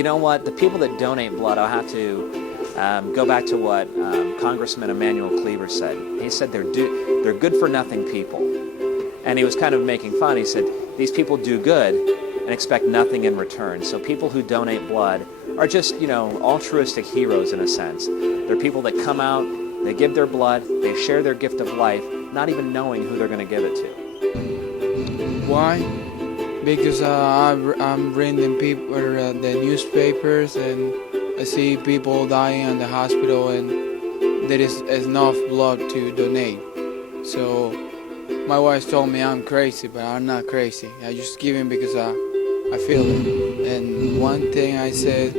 you know what? The people that donate blood, I'll have to go back to what Congressman Emanuel Cleaver said. He said they're good for nothing people. And he was kind of making fun. He said, these people do good and expect nothing in return. So people who donate blood are just, altruistic heroes in a sense. They're people that come out, they give their blood, they share their gift of life, not even knowing who they're going to give it to. Why? Because I'm reading the newspapers and I see people dying in the hospital and there is enough blood to donate. So my wife told me I'm crazy, but I'm not crazy. I just give him because I feel it. And one thing I said,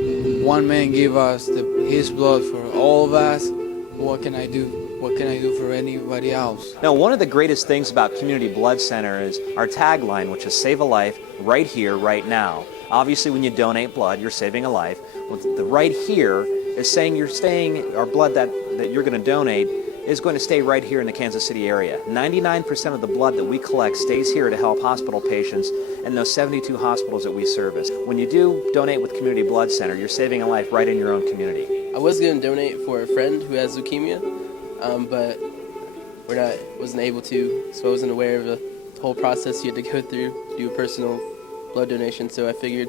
one man give us his blood for all of us. What can I do? What can I do for anybody else? Now, one of the greatest things about Community Blood Center is our tagline, which is save a life right here, right now. Obviously, when you donate blood, you're saving a life. Well, the right here is saying our blood that you're going to donate is going to stay right here in the Kansas City area. 99% of the blood that we collect stays here to help hospital patients in those 72 hospitals that we service. When you do donate with Community Blood Center, you're saving a life right in your own community. I was going to donate for a friend who has leukemia, but wasn't able to, so I wasn't aware of the whole process you had to go through to do a personal blood donation, so I figured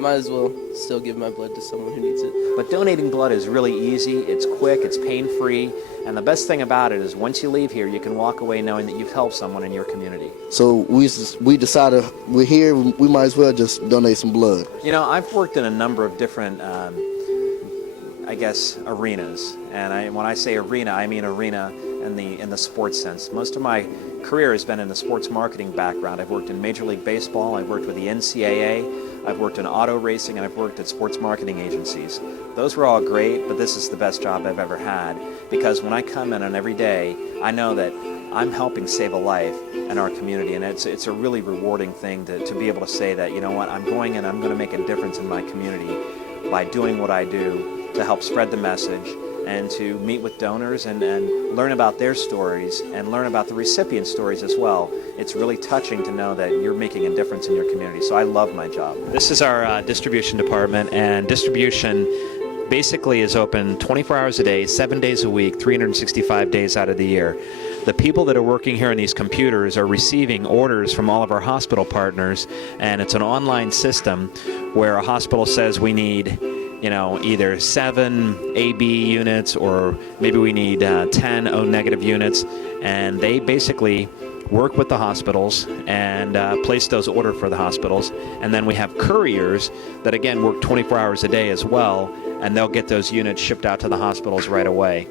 might as well still give my blood to someone who needs it. But donating blood is really easy, it's quick, it's pain-free, and the best thing about it is once you leave here, you can walk away knowing that you've helped someone in your community. So we decided we're here, we might as well just donate some blood. I've worked in a number of different, arenas, and when I say arena, I mean arena in the sports sense. Most of my career has been in the sports marketing background. I've worked in Major League Baseball, I've worked with the NCAA, I've worked in auto racing, and I've worked at sports marketing agencies. Those were all great, but this is the best job I've ever had, because when I come in on every day, I know that I'm helping save a life in our community, and it's a really rewarding thing to be able to say that, you know what, I'm going and I'm going to make a difference in my community by doing what I do to help spread the message and to meet with donors and learn about their stories and learn about the recipient stories as well. It's really touching to know that you're making a difference in your community, so I love my job. This is our distribution department, and distribution basically is open 24 hours a day, 7 days a week, 365 days out of the year. The people that are working here on these computers are receiving orders from all of our hospital partners, and it's an online system where a hospital says we need either 7 AB units or maybe we need 10 O negative units, and they basically work with the hospitals and place those orders for the hospitals, and then we have couriers that again work 24 hours a day as well, and they'll get those units shipped out to the hospitals right away.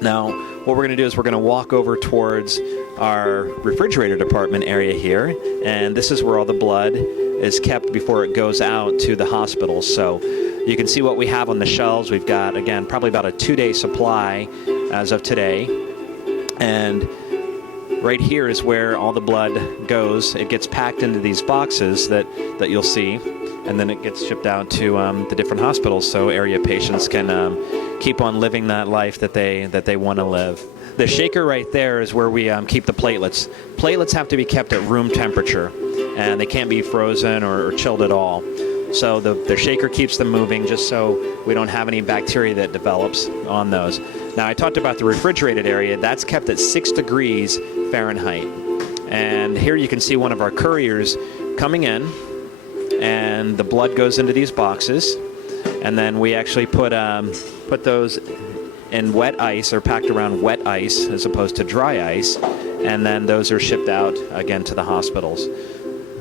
Now, what we're going to do is we're going to walk over towards our refrigerator department area here, and this is where all the blood is kept before it goes out to the hospitals. So you can see what we have on the shelves. We've got, again, probably about a 2-day supply as of today. And right here is where all the blood goes. It gets packed into these boxes that you'll see, and then it gets shipped out to the different hospitals so area patients can keep on living that life that they want to live. The shaker right there is where we keep the platelets. Platelets have to be kept at room temperature, and they can't be frozen or chilled at all. So the shaker keeps them moving just so we don't have any bacteria that develops on those. Now, I talked about the refrigerated area. That's kept at 6 degrees Fahrenheit. And here you can see one of our couriers coming in, and the blood goes into these boxes. And then we actually put those in wet ice, or packed around wet ice as opposed to dry ice. And then those are shipped out again to the hospitals.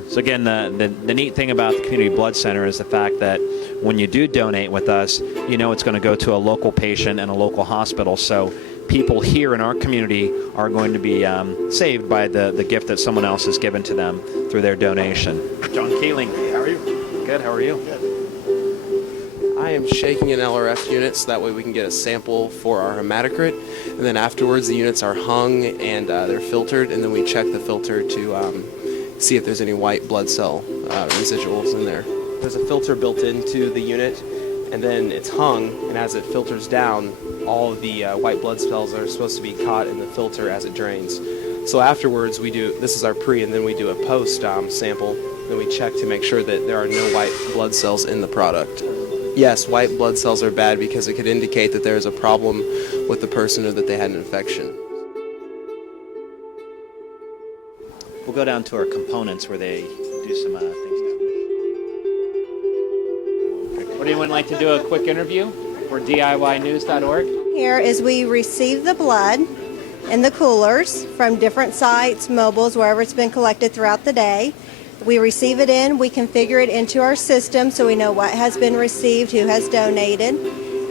So again, the neat thing about the Community Blood Center is the fact that when you do donate with us, you know it's going to go to a local patient and a local hospital. So people here in our community are going to be saved by the gift that someone else has given to them through their donation. John Keeling. Hey, how are you? Good, how are you? Good. I am shaking an LRF unit so that way we can get a sample for our hematocrit, and then afterwards the units are hung and they're filtered, and then we check the filter to see if there's any white blood cell residuals in there. There's a filter built into the unit, and then it's hung, and as it filters down, all of the white blood cells are supposed to be caught in the filter as it drains. So afterwards this is our pre, and then we do a post sample Then we check to make sure that there are no white blood cells in the product. Yes, white blood cells are bad because it could indicate that there is a problem with the person or that they had an infection. We'll go down to our components where they do some things down. Would anyone like to do a quick interview for DIYnews.org? Here is we receive the blood in the coolers from different sites, mobiles, wherever it's been collected throughout the day. We receive it in, we configure it into our system so we know what has been received, who has donated,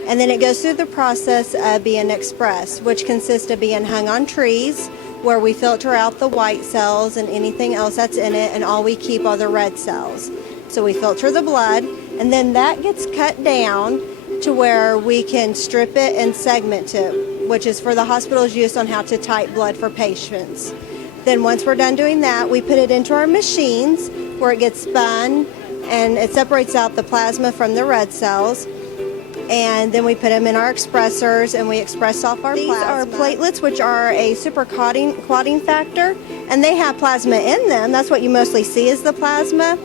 and then it goes through the process of being expressed, which consists of being hung on trees where we filter out the white cells and anything else that's in it, and all we keep are the red cells. So we filter the blood, and then that gets cut down to where we can strip it and segment it, which is for the hospital's use on how to type blood for patients. Then once we're done doing that, we put it into our machines where it gets spun and it separates out the plasma from the red cells. And then we put them in our expressors and we express off our plasma. These are platelets, which are a super clotting factor, and they have plasma in them. That's what you mostly see is the plasma.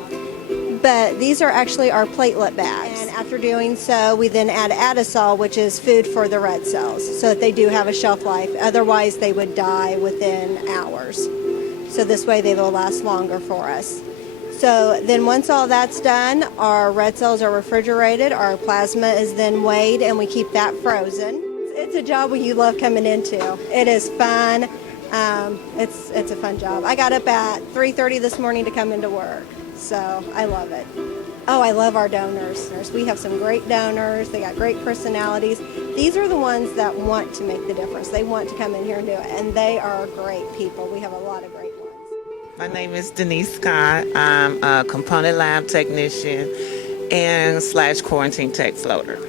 But these are actually our platelet bags. And after doing so, we then add addisol, which is food for the red cells, so that they do have a shelf life. Otherwise, they would die within hours. So this way, they will last longer for us. So then once all that's done, our red cells are refrigerated, our plasma is then weighed, and we keep that frozen. It's a job you love coming into. It is fun. It's a fun job. I got up at 3:30 this morning to come into work. So I love it. Oh, I love our donors. We have some great donors. They got great personalities. These are the ones that want to make the difference. They want to come in here and do it, and they are great people. We have a lot of great ones. My name is Denise Scott. I'm a component lab technician and / quarantine tech floater.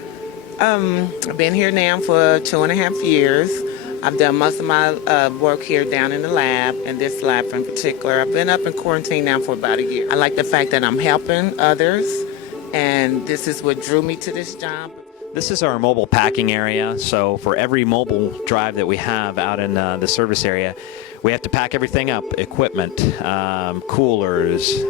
I've been here now for 2.5 years. I've done most of my work here down in the lab, and this lab in particular. I've been up in quarantine now for about a year. I like the fact that I'm helping others, and this is what drew me to this job. This is our mobile packing area. So for every mobile drive that we have out in the service area, we have to pack everything up, equipment, coolers,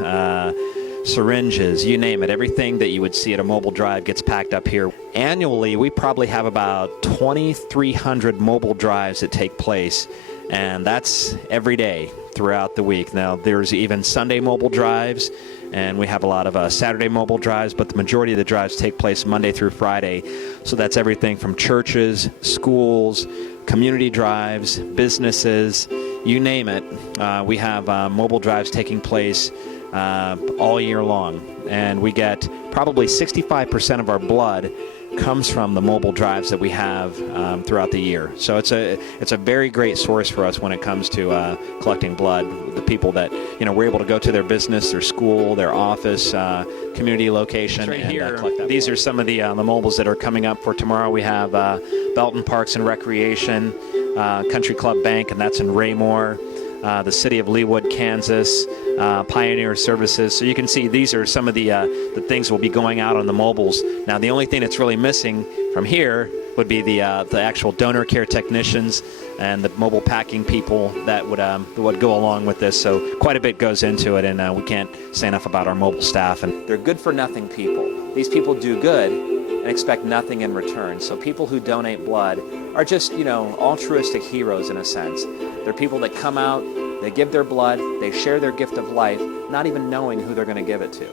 syringes, you name it. Everything that you would see at a mobile drive gets packed up here. Annually, we probably have about 2,300 mobile drives that take place, and that's every day throughout the week. Now, there's even Sunday mobile drives, and we have a lot of Saturday mobile drives, but the majority of the drives take place Monday through Friday. So that's everything from churches, schools, community drives, businesses, you name it. We have mobile drives taking place all year long, and we get probably 65% of our blood comes from the mobile drives that we have throughout the year. So it's a very great source for us when it comes to collecting blood. The people that we're able to go to their business, their school, their office, community location, and collect that. These are some of the mobiles that are coming up for tomorrow. We have Belton Parks and Recreation, Country Club Bank, and that's in Raymore. The city of Leawood, Kansas, Pioneer Services. So you can see these are some of the things that will be going out on the mobiles. Now, the only thing that's really missing from here would be the actual donor care technicians and the mobile packing people that would go along with this. So quite a bit goes into it, and we can't say enough about our mobile staff. And they're good-for-nothing people. These people do good and expect nothing in return. So people who donate blood are just, altruistic heroes in a sense. They're people that come out, they give their blood, they share their gift of life, not even knowing who they're going to give it to.